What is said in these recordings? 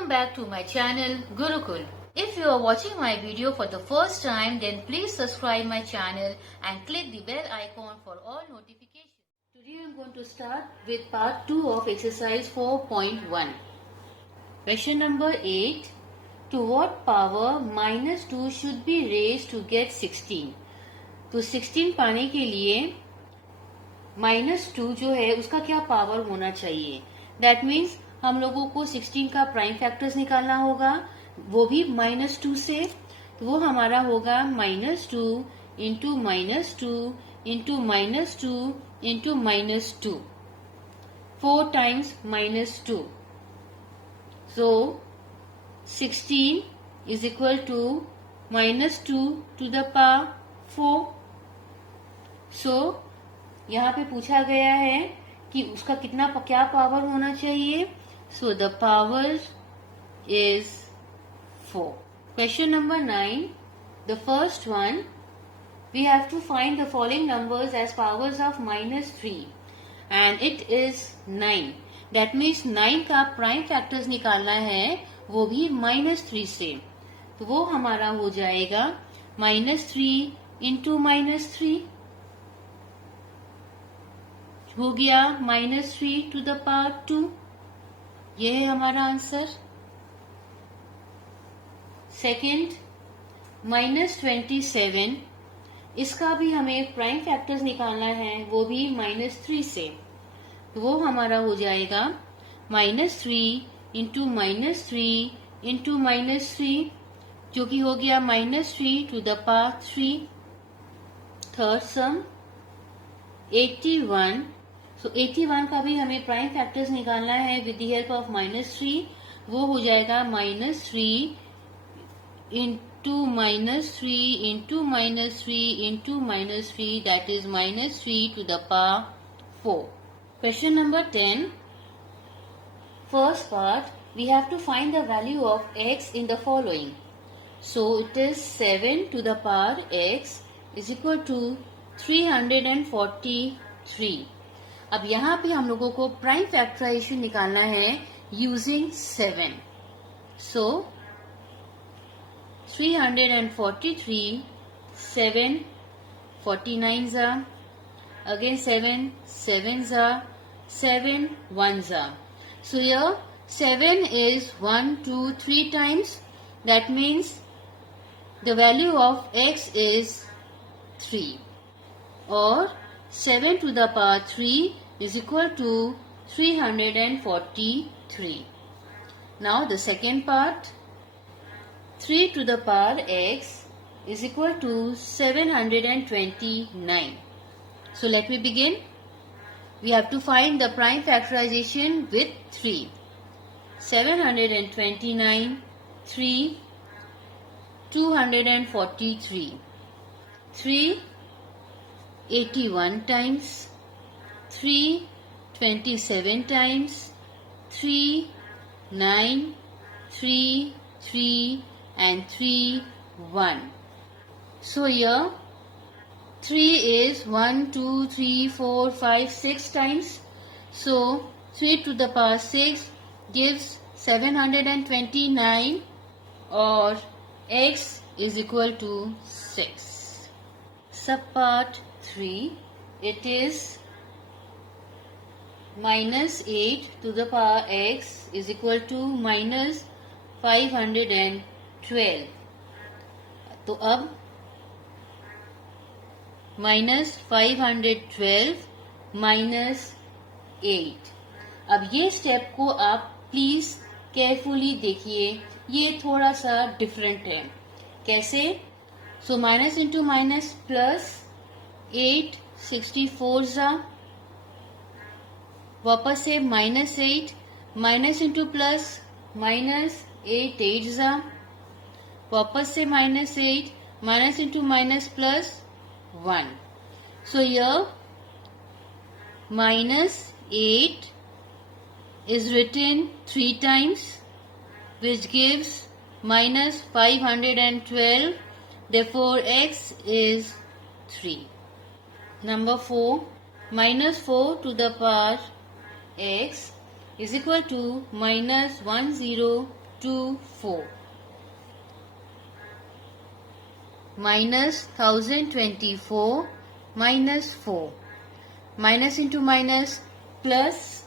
Welcome back to my channel Gurukul. If you are watching my video for the first time, then please subscribe my channel and click the bell icon for all notifications. Today I am going to start with part 2 of exercise 4.1. Question number 8. To what power minus 2 should be raised to get 16? तो 16 पाने के लिए -2 जो है उसका क्या power होना चाहिए. दैट मीन्स हम लोगों को 16 का प्राइम फैक्टर्स निकालना होगा, वो भी -2 से. तो वो हमारा होगा -2 into -2 into -2 into -2, 4 times -2. So 16 is equal to -2 to the power 4. So यहाँ पे पूछा गया है कि उसका क्या पावर होना चाहिए. So the power is 4. Question number 9. The first one, we have to find the following numbers as powers of -3 and it is 9. That means 9 का प्राइम फैक्टर्स निकालना है, वो भी -3 से. तो वो हमारा हो जाएगा -3 इंटू -3 हो गया -3 टू द पावर 2. यह है हमारा आंसर. सेकंड, -27, इसका भी हमें प्राइम फैक्टर्स निकालना है, वो भी -3 से. तो वो हमारा हो जाएगा -3 इंटू -3 इंटू -3, जो कि हो गया -3 to the power 3. Third sum 81. So 81 का भी हमें प्राइम फैक्टर्स निकालना है विद द हेल्प ऑफ -3. वो हो जाएगा -3 into -3 into -3 into -3, that is -3 to the power 4. Question number 10. First part, we have to find the value of x in the following. So it is 7 to the power x is equal to 343. अब यहाँ पे हम लोगों को prime factorisation निकालना है using 7. सो 343, 7 49 जा, again 7 7 जा, 7 1 जा. सो here 7 is 1 2 3 times. That means the value of x is 3. Or 7 to the power 3 is equal to 343. Now the second part, 3 to the power x is equal to 729. So let me begin. We have to find the prime factorization with 3. 729, 3, 243. 3 81 times, 3 27 times, 3 9, 3 3 and 3 1. So here 3 is 1 2 3 4 5 6 times. So 3 to the power 6 gives 729, or x is equal to 6. Subpart 3, it is -8 to the power x is equal to -512. तो अब -512 -8. अब ये step को आप please carefully देखिए, ये थोड़ा सा डिफरेंट है. कैसे? So minus into minus plus 8 64 जा, वापस से -8, माइनस इंटू प्लस -8 8 जा, वापस से -8, minus into minus plus 1. So here -8 is written 3 times, which gives -512. Therefore x is 3. Number 4, -4 to the power x is equal to -10 4 minus 1024 minus 4 minus into minus plus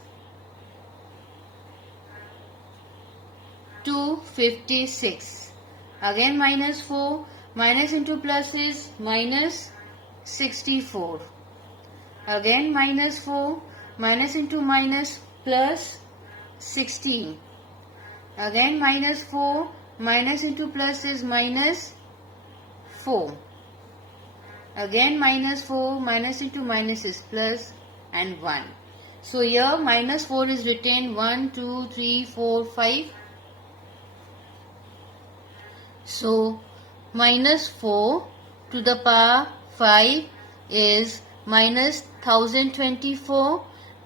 256 again minus 4 minus into plus is minus 64 again minus 4 minus into minus plus 16 again minus 4 minus into plus is minus 4 again minus 4 minus into minus is plus and 1. So here minus 4 is written 1 2 3 4 5. So minus 4 to the power 5 is minus 1024.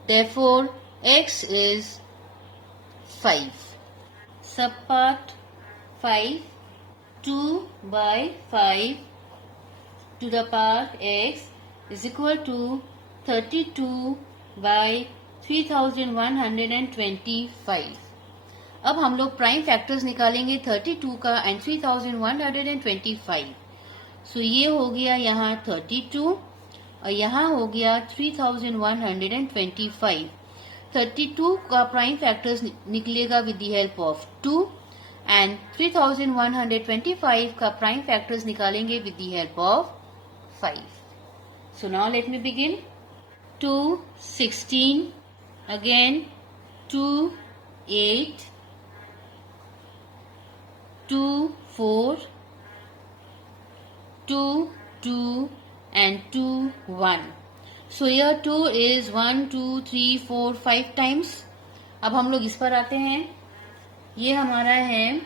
Therefore x is 5. Subpart 5. 2 by 5 to the power x is equal to 32 by 3125. अब हम लोग prime factors निकालेंगे 32 का and 3125. सो ये हो गया यहाँ 32 और यहाँ हो गया 3125. 32 का प्राइम फैक्टर्स निकलेगा with the help of 2 and 3125 का प्राइम फैक्टर्स निकालेंगे with the help of 5. So now let me begin. 2 16 again 2 8 2 4 2 2 and 2 1. So here 2 is 1 2 3 4 5 times. अब हम लोग इस पर आते हैं. ये हमारा है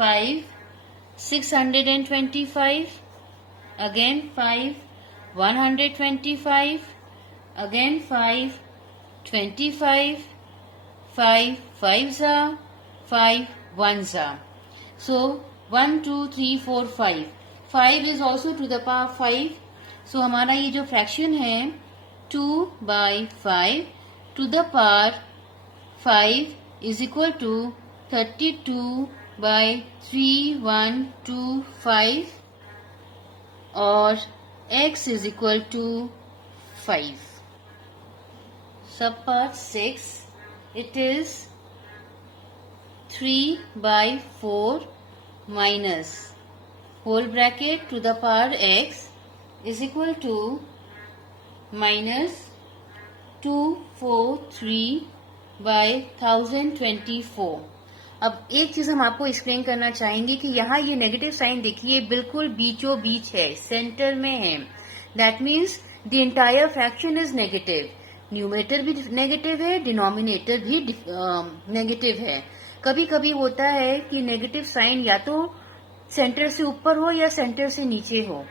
5 625 again 5 125 again 5 25 5 5s are 5 1s are. So 1 2 3 4 5. 5 is also to the power 5. So हमारा ये जो फ्रैक्शन है 2 by 5 to the power 5 is equal to 32 by 3125 और x is equal to 5. Subpart 6. It is 3 by 4 minus whole bracket to the power x is equal to minus 243 by 1024. अब एक चीज हम आपको एक्सप्लेन करना चाहेंगे कि यहाँ ये नेगेटिव साइन देखिए बिल्कुल बीचों बीच है, सेंटर में है. That means the entire fraction is negative. Numerator भी नेगेटिव है, डिनोमिनेटर भी नेगेटिव है. कभी कभी होता है कि नेगेटिव साइन या तो सेंटर से ऊपर हो या सेंटर से नीचे हो.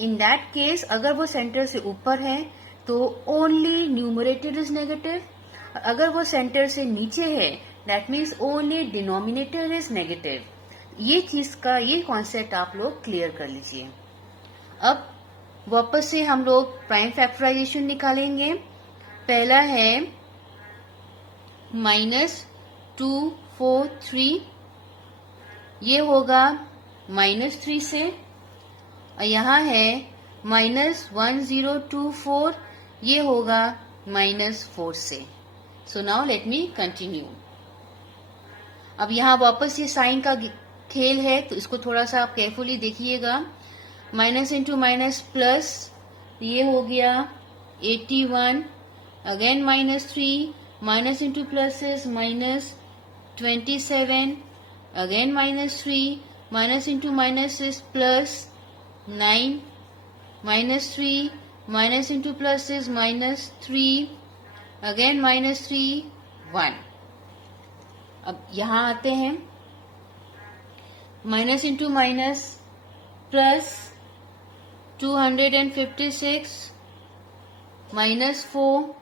इन दैट केस अगर वो सेंटर से ऊपर है तो ओनली न्यूमरेटर इज नेगेटिव. अगर वो सेंटर से नीचे है that means only denominator is negative. ये चीज का ये कॉन्सेप्ट आप लोग क्लियर कर लीजिए. अब वापस से हम लोग प्राइम फैक्टराइजेशन निकालेंगे. पहला है -243. ये होगा -3 से. और यहाँ है -1024. ये होगा -4 से. So now let me continue. अब यहाँ वापस ये साइन का खेल है तो इसको थोड़ा सा आप केयरफुली देखिएगा. माइनस इंटू माइनस प्लस, ये हो गया 81. Again -3 minus into plus is -27. Again -3 minus into minus is +9. -3 minus into plus is -3. Again -3 1. अब यहाँ आते हैं. Minus into minus plus 256 -4.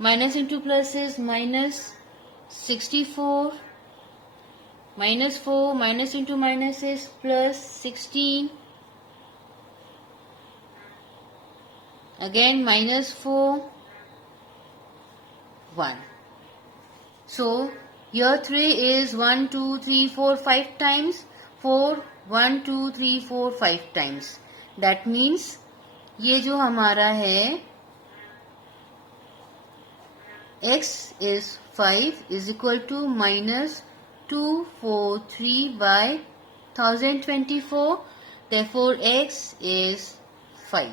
Minus into plus is -64. -4 minus into minus is +16. Again -4 1. So Here 3 is 1, 2, 3, 4, 5 times. 4, 1, 2, 3, 4, 5 times. That means ये जो हमारा है x is 5 is equal to minus 243 by 1024. Therefore, x is 5.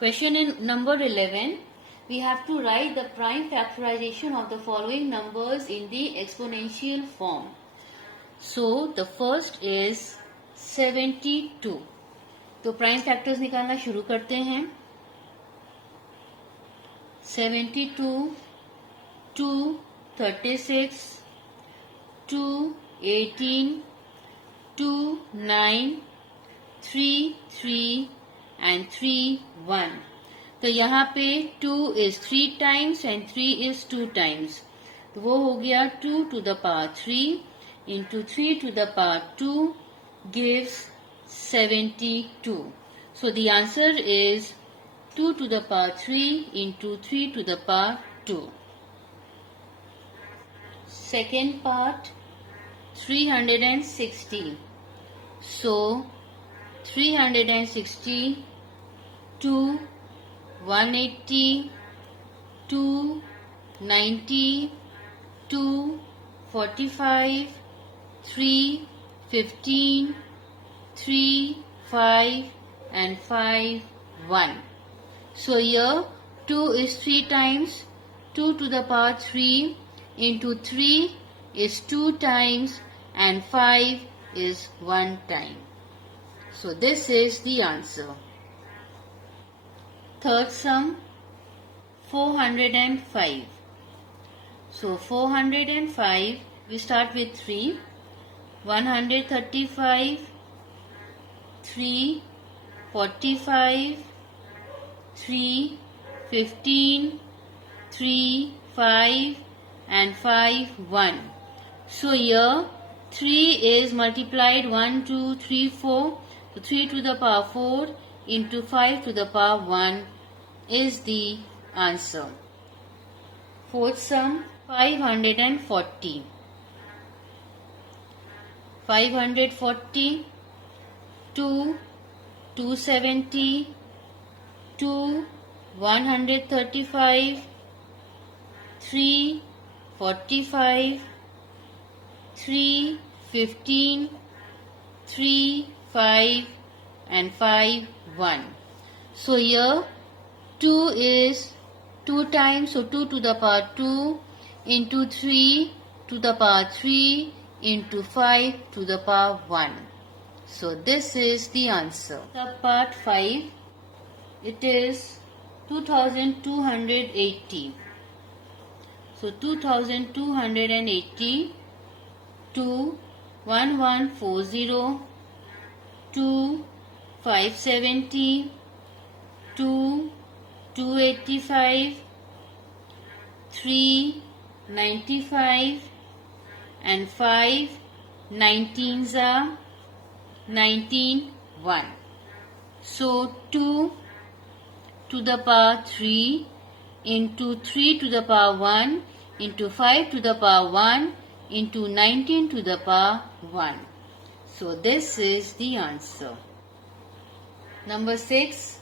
Question in number 11. We have to write the prime factorization of the following numbers in the exponential form. So, the first is 72. तो prime factors निकालना शुरू करते हैं. 72, 2, 36, 2, 18, 2, 9, 3, 3 and 3, 1. तो यहाँ पे 2 is 3 times and 3 is 2 times. तो वो हो गया 2 to the power 3 into 3 to the power 2 gives 72. So the answer is 2 to the power 3 into 3 to the power 2. Second part, 360. So 360, 2, 180, 2, 90, 2, 45, 3, 15, 3, 5 and 5, 1. So here 2 is 3 times. 2 to the power 3 into 3 is 2 times and 5 is 1 time. So this is the answer. Third sum, 405. So 405, we start with 3. 135, 3, 45, 3, 15, 3, 5 and 5, 1. So here 3 is multiplied 1, 2, 3, 4. So 3 to the power 4 into 5 to the power 1 is the answer. Fourth sum, 540. 540, 2, 270, 2, 135, 3, 45, 3, 15, 3, 5 and 5, 1. So here 2 is 2 times, so 2 to the power 2 into 3 to the power 3 into 5 to the power 1. So this is the answer. Sub part 5, it is 2280. So 2280, 2, 1140, 2, 570, 2, 285, 3, 95 and 5, 19s are 19, 1. So 2 to the power 3 into 3 to the power 1 into 5 to the power 1 into 19 to the power 1. So this is the answer. Number 6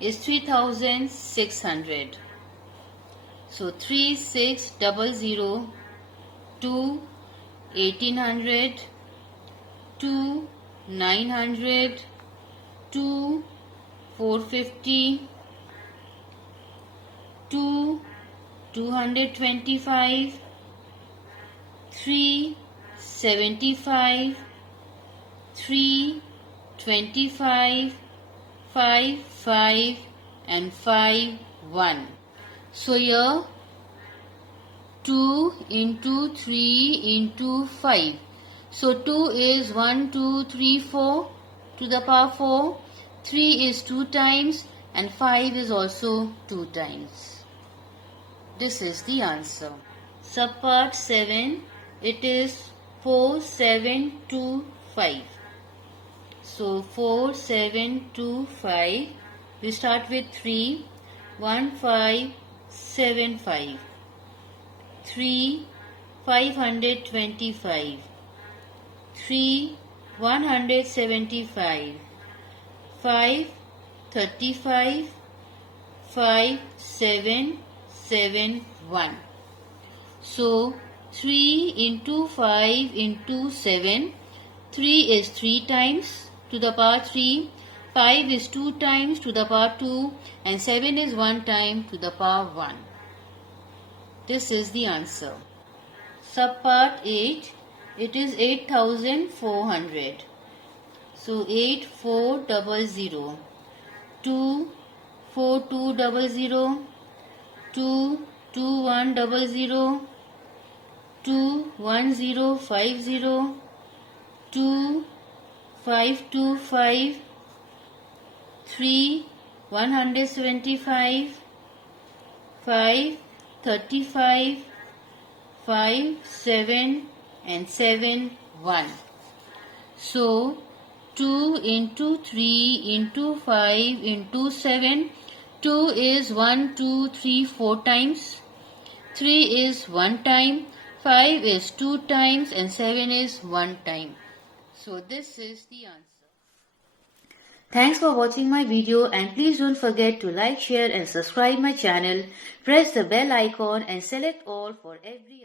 is 3600. So 3600, 2, 1800, 2, 900, 2, 450, 2, 225, 3, 75, 3, 25, 5, 5 and 5, 1. So here 2 into 3 into 5. So 2 is 1, 2, 3, 4 to the power 4. 3 is 2 times and 5 is also 2 times. This is the answer. Subpart 7, it is 4725. So 4725, we start with 3, 1575, 3, 525, 3 175, 5 35, 5 7 7 1. So 3 into 5 into 7, 3 is 3 times to the power 3, 5 is 2 times to the power 2, and 7 is 1 time to the power 1. This is the answer. Subpart 8, it is 8400. So 8400, 2 4200, 2 2100, 2 1050, 2 525, 3 175, 5 35, 5 7 and 7 1. So 2 into 3 into 5 into 7, 2 is 1 2 3 4 times, 3 is 1 time, 5 is 2 times, and 7 is 1 time. So this is the answer. Thanks for watching my video, and please don't forget to like, share and subscribe my channel. Press the bell icon and select all for every